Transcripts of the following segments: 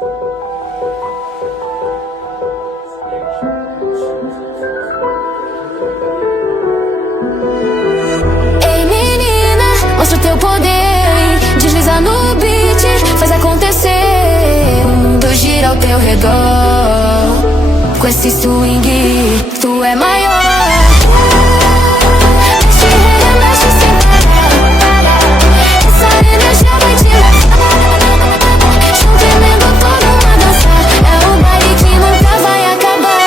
Ei menina, mostra o teu poder, desliza no beat, faz acontecer. O mundo gira ao teu redor, com esse swing tu é maior. Mexe, remexe sem parar, essa energia vai te levar. Junto tremendo todo mundo a dançar, é o baile que nunca vai acabar.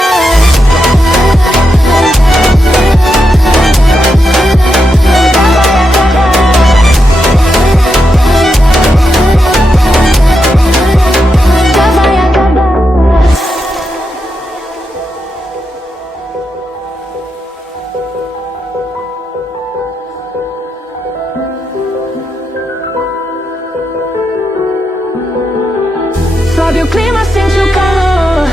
Sobe o clima, sente o calor,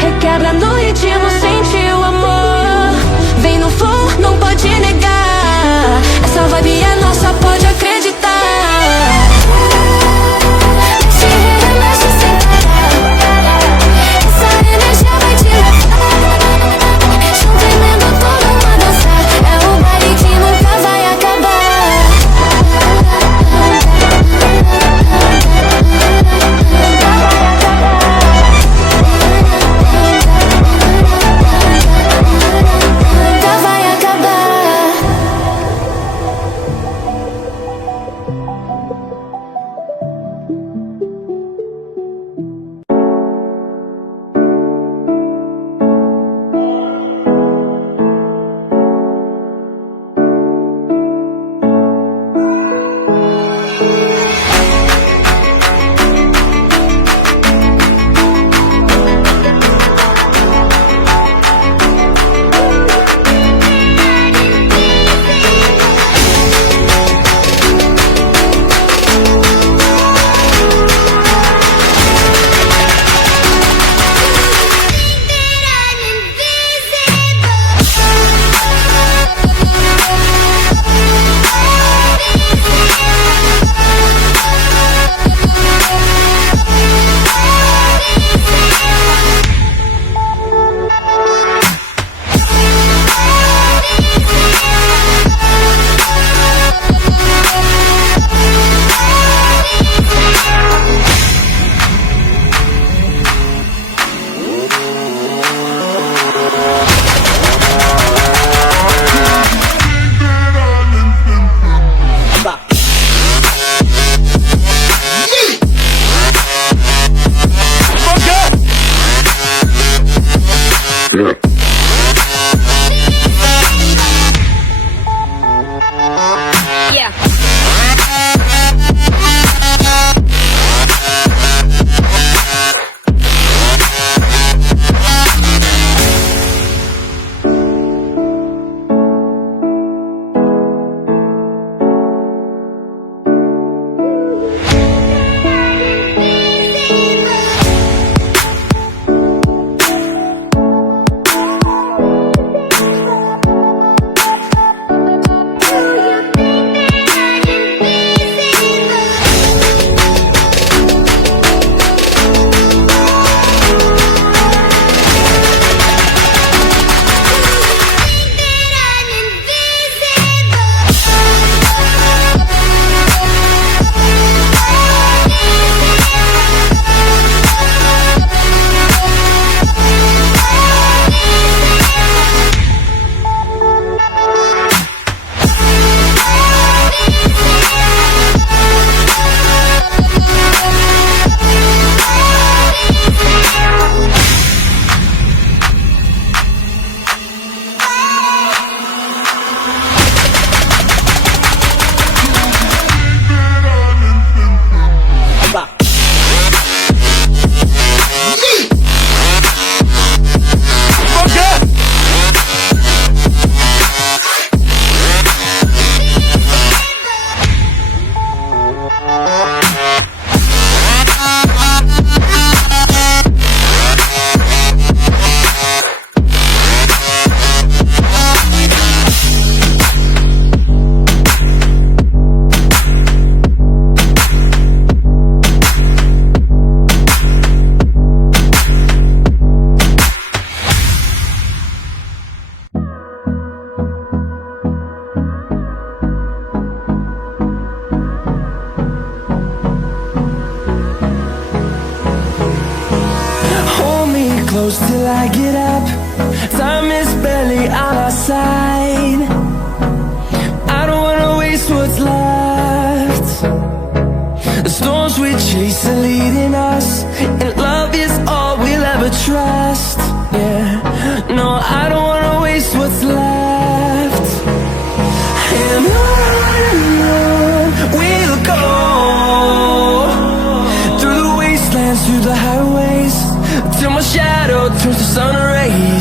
requebra no ritmo, sente o amor. Vem no flow, não pode negar, essa vibe é nossa, pode acreditar. Mexe, remexe sem parar, essa energia vai te levar. Junto tremendo todo mundo a dançar, é o baile que nunca vai acabar. close till I get up. Time is barely on our side. I don't wanna waste what's left. The storms we chase are leading us, and love is all we'll ever trust. Yeah, no, I don't wanna waste what's left. And on we'll go, through the wastelands, through the highways, till my shadow turns to sun rays.